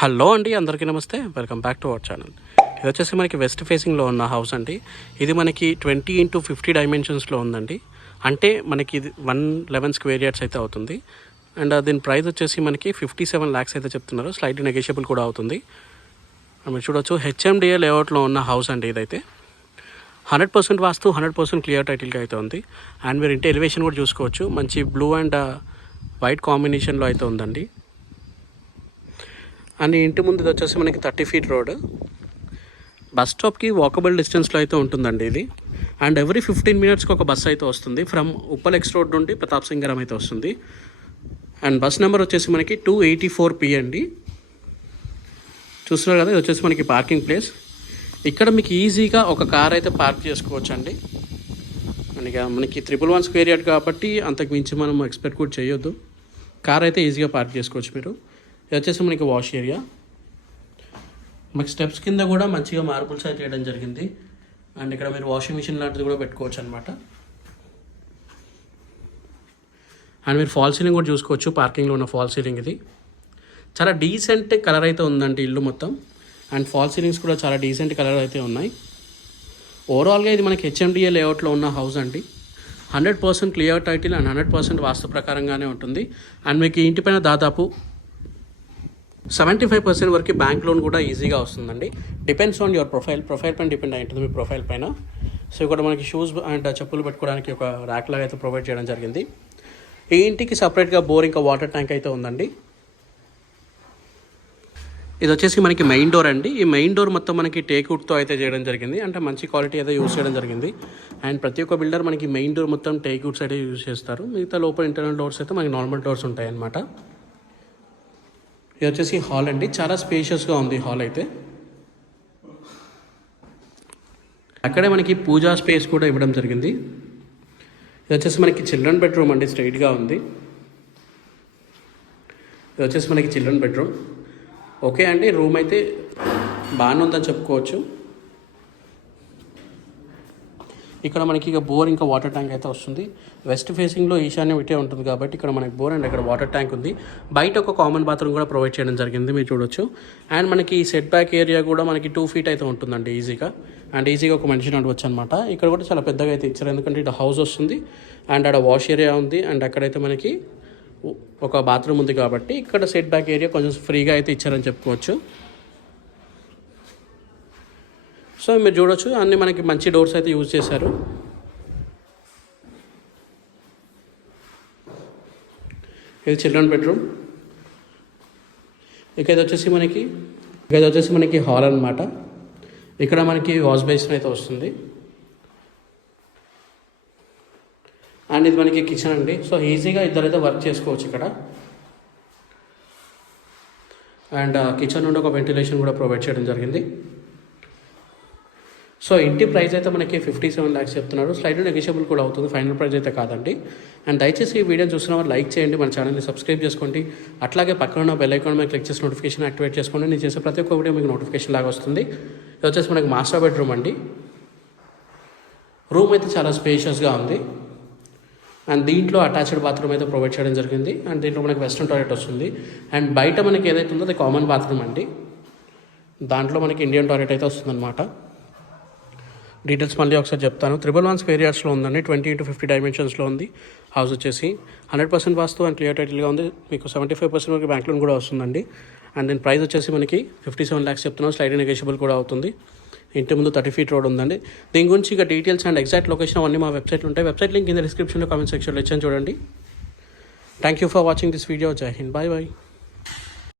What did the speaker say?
Hello అండి అందరికీ నమస్తే. Welcome back to our channel ఇది వచ్చేసి మనకి వెస్ట్ ఫేసింగ్లో ఉన్న హౌస్ అండి. ఇది మనకి ట్వంటీ ఇంటూ ఫిఫ్టీ డైమెన్షన్స్లో ఉందండి. అంటే మనకి ఇది వన్ లెవెన్ స్క్వేర్ యార్డ్స్ అయితే అవుతుంది. అండ్ దీని ప్రైస్ వచ్చేసి మనకి ఫిఫ్టీ సెవెన్ ల్యాక్స్ అయితే చెప్తున్నారు. స్లైట్లీ నెగోషియబుల్ కూడా అవుతుంది. మీరు చూడొచ్చు హెచ్ఎండిఏ లేఅవుట్లో ఉన్న హౌస్ అండి ఇదైతే. Hundred percent vastu hundred percent clear టైటిల్గా అయితే ఉంది. అండ్ మీరు ఇంటి ఎలివేషన్ కూడా చూసుకోవచ్చు. మంచి బ్లూ అండ్ వైట్ కాంబినేషన్లో అయితే ఉందండి. అండ్ ఇంటి ముందు వచ్చేసి మనకి థర్టీ ఫీట్ రోడ్. బస్ స్టాప్కి వాకబుల్ డిస్టెన్స్లో అయితే ఉంటుందండి ఇది. అండ్ ఎవ్రీ ఫిఫ్టీన్ మినిట్స్కి ఒక బస్ అయితే వస్తుంది. ఫ్రమ్ ఉప్పల్ ఎక్స్ రోడ్ నుండి ప్రతాప్ సింగరం అయితే వస్తుంది. అండ్ బస్ నెంబర్ వచ్చేసి మనకి టూ ఎయిటీ ఫోర్ పి అండి చూస్తున్నారు కదా ఇది వచ్చేసి మనకి పార్కింగ్ ప్లేస్ ఇక్కడ మీకు ఈజీగా ఒక కార్ అయితే పార్క్ చేసుకోవచ్చు అండి మనకి మనకి త్రిపుల్ వన్ స్క్వేర్ యార్డ్ కాబట్టి అంతకు మించి మనం ఎక్స్పెక్ట్ కూడా చేయొద్దు. కార్ అయితే ఈజీగా పార్క్ చేసుకోవచ్చు మీరు. ఇది వచ్చేసి మనకి వాష్ ఏరియా. మనకి స్టెప్స్ కింద కూడా మంచిగా మార్బుల్స్ అయితే చేయడం జరిగింది. అండ్ ఇక్కడ మీరు వాషింగ్ మిషన్ లాంటిది కూడా పెట్టుకోవచ్చు అనమాట అండ్ మీరు ఫాల్ సీలింగ్ కూడా చూసుకోవచ్చు. పార్కింగ్లో ఉన్న ఫాల్ సీలింగ్ ఇది. చాలా డీసెంట్ కలర్ అయితే ఉందండి ఇల్లు మొత్తం. అండ్ ఫాల్ సీలింగ్స్ కూడా చాలా డీసెంట్ కలర్ అయితే ఉన్నాయి. ఓవరాల్గా ఇది మనకి హెచ్ఎండిఏ లేఅవుట్లో ఉన్న హౌస్ అండి. Hundred percent clear title and hundred percent vastu ప్రకారంగానే ఉంటుంది. అండ్ మీకు ఇంటిపైన దాదాపు సెవెంటీ ఫైవ్ పర్సెంట్ వరకు బ్యాంక్ లోన్ కూడా ఈజీగా వస్తుందండి. Depends on your profile profile పైన డిపెండ్ అయి ఉంటుంది మీ ప్రొఫైల్ పైన. సో ఇక్కడ మనకి షూస్ అండ్ చెప్పులు పెట్టుకోవడానికి ఒక ర్యాక్ లాగా అయితే ప్రొవైడ్ చేయడం జరిగింది. ఈ ఇంటికి సపరేట్గా బోర్ ఇంకా వాటర్ ట్యాంక్ అయితే ఉందండి. ఇది వచ్చేసి మనకి మెయిన్ డోర్ అండి. ఈ మెయిన్ డోర్ మొత్తం మనకి టేక్వుడ్తో అయితే చేయడం జరిగింది. అంటే మంచి క్వాలిటీ అయితే యూస్ చేయడం జరిగింది. అండ్ ప్రతి ఒక్క బిల్డర్ మనకి మెయిన్ డోర్ మొత్తం టేక్వుడ్స్ అయితే యూస్ చేస్తారు. మిగతా లోపల ఇంటర్నల్ డోర్స్ అయితే మనకి నార్మల్ డోర్స్ ఉంటాయి అన్నమాట ఇది వచ్చేసి హాల్ అండి. చాలా స్పేషియస్గా ఉంది హాల్ అయితే. అక్కడే మనకి పూజా స్పేస్ కూడా ఇవ్వడం జరిగింది. ఇది వచ్చేసి మనకి చిల్డ్రన్ బెడ్రూమ్ అండి స్ట్రైట్గా ఉంది. ఇది వచ్చేసి మనకి చిల్డ్రన్ బెడ్రూమ్ ఓకే అండి రూమ్ అయితే బాగానే ఉందని చెప్పుకోవచ్చు. ఇక్కడ మనకి ఇక బోర్ ఇంకా వాటర్ ట్యాంక్ అయితే వస్తుంది. వెస్ట్ ఫేసింగ్లో ఈశాన్యం ఇటే ఉంటుంది కాబట్టి ఇక్కడ మనకి బోర్ అండ్ ఇక్కడ వాటర్ ట్యాంక్ ఉంది. బయట ఒక కామన్ బాత్రూమ్ కూడా ప్రొవైడ్ చేయడం జరిగింది మీరు చూడొచ్చు. అండ్ మనకి ఈ సెట్ బ్యాక్ ఏరియా కూడా మనకి టూ ఫీట్ అయితే ఉంటుందండి ఈజీగా అండ్ ఈజీగా ఒక మనిషి నడవచ్చు అనమాట ఇక్కడ కూడా చాలా పెద్దగా అయితే ఇచ్చారు. ఎందుకంటే ఇటు హౌస్ వస్తుంది. అండ్ అక్కడ వాష్ ఏరియా ఉంది. అండ్ అక్కడైతే మనకి ఒక బాత్రూమ్ ఉంది కాబట్టి ఇక్కడ సెట్ బ్యాక్ ఏరియా కొంచెం ఫ్రీగా అయితే ఇచ్చారని చెప్పుకోవచ్చు. సో మీరు చూడొచ్చు. అన్ని మనకి మంచి డోర్స్ అయితే యూజ్ చేశారు. ఇది చిల్డ్రన్ బెడ్రూమ్. ఇక ఇది వచ్చేసి మనకి ఇక ఇది వచ్చేసి మనకి హాల్ అనమాట ఇక్కడ మనకి వాష్ బేసిన్ అయితే వస్తుంది. అండ్ ఇది మనకి కిచెన్ అండి. సో ఈజీగా ఇద్దరైతే వర్క్ చేసుకోవచ్చు ఇక్కడ. అండ్ కిచెన్ నుండి ఒక వెంటిలేషన్ కూడా ప్రొవైడ్ చేయడం జరిగింది. సో ఇంటి ప్రైస్ అయితే మనకి ఫిఫ్టీ సెవెన్ ల్యాక్స్ చెప్తున్నారు. స్లైడ్ నెగిషియబుల్ కూడా అవుతుంది. ఫైనల్ ప్రైస్ అయితే కాదండి. అండ్ దయచేసి ఈ వీడియో చూసిన వారు లైక్ చేయండి. మన ఛానల్ని సబ్స్క్రైబ్ చేసుకోండి. అట్లాగే పక్కన ఉన్న బెల్ ఐకాన్ మీద క్లిక్ చేసి నోటిఫికేషన్ యాక్టివేట్ చేసుకోండి. నేను చేసే ప్రతి ఒక్క వీడియో మీకు నోటిఫికేషన్ లాగా వస్తుంది. ఇది వచ్చేసి మనకి మాస్టర్ బెడ్రూమ్ అండి. రూమ్ అయితే చాలా స్పేషియస్గా ఉంది. అండ్ దీంట్లో అటాచ్డ్ బాత్రూమ్ అయితే ప్రొవైడ్ చేయడం జరిగింది. అండ్ దీంట్లో మనకి వెస్ట్రన్ టాయిలెట్ వస్తుంది. అండ్ బయట మనకి ఏదైతే ఉందో అది కామన్ బాత్రూమ్ అండి. దాంట్లో మనకి ఇండియన్ టాయిలెట్ అయితే వస్తుందన్నమాట. డీటెయిల్స్ మళ్ళీ ఒకసారి చెప్తాను. త్రిబుల్ వన్ స్క్వేర్ యార్డ్స్లో ఉందండి. ట్వంటీ ఇంటూ ఫిఫ్టీ డైమెన్షన్స్లో ఉంది హౌస్ వచ్చేసి. Hundred percent vastu and clear టైటిల్గా ఉంది. మీకు సెవెంటీ ఫైవ్ పర్సెంట్ వరకు బ్యాంక్ లోన్ కూడా వస్తుందండి. అండ్ దీని ప్రైస్ వచ్చేసి మనకి ఫిఫ్టీ సెవెన్ ల్యాక్స్ చెప్తున్నాం. స్లైడ్ నెగోషియబుల్ కూడా అవుతుంది. ఇంటి ముందు థర్టీ ఫీట్ రోడ్ ఉందండి. దీని గురించి ఇక డీటెయిల్స్ అండ్ ఎగ్జాక్ట్ లొకేషన్ అవన్నీ మా వెబ్సైట్లో ఉంటాయి. వెబ్సైట్ లింక్ కింద డిస్క్రిప్షన్లో కామెంట్ సెక్షన్లో ఇచ్చాను చూడండి. Thank you for watching this video Jai Hind bye bye